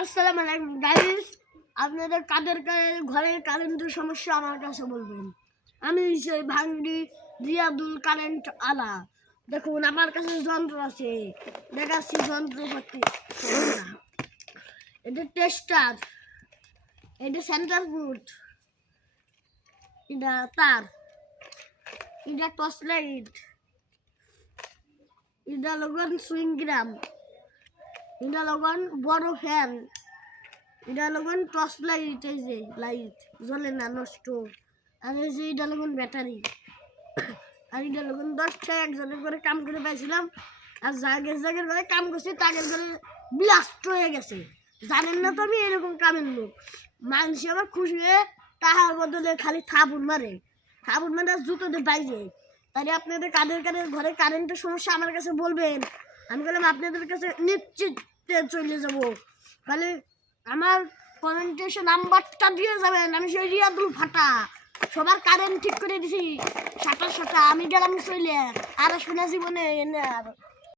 আসসালামু আলাইকুম গাইস, আপনাদের কাদের ঘরের কারেন্টের সমস্যা আমার কাছে বলবেন। আমি সেই ভাঙ্গি রিয়াদুল কারেন্ট আলা। দেখুন আমার কাছে যন্ত্র আছে, দেখাচ্ছি যন্ত্রপাতি। এটা টেস্টার, এটা সেন্টার বুট, এটা তার, এটা টর্চ লাইট, এটা লগন সুইং গ্রাম, এটা লগন বড় ফ্যান, এটা লগন টর্চ লাইট, এই যে লাইট জ্বলে না নষ্ট। আর এই যে এটা লগন ব্যাটারি। আর এটা লগন 10টা একজনের করে কাম করে পাইছিলাম। আর জাগের করে কাম করছি তাদের করে ব্লাস্ট হয়ে গেছে। জানেন না তো আমি এরকম কামের লোক। মানুষ আবার খুশি হয়ে তাহার বদলে খালি থাপুন মারে জুতো দিয়ে বাইরে। তাহলে আপনাদের কাদের ঘরে কারেন্টের সমস্যা আমার কাছে বলবেন। আমি বললাম আপনাদের কাছে নিশ্চিত চলে যাব। তাহলে আমার কমেন্টে নাম্বারটা দিয়ে যাবেন। আমি সেই রিয়াদুল ফাটা, সবার কারেন্ট ঠিক করে দিছি। সাটা আমি গেলাম চলে আর শোনা জীবনে এনে আর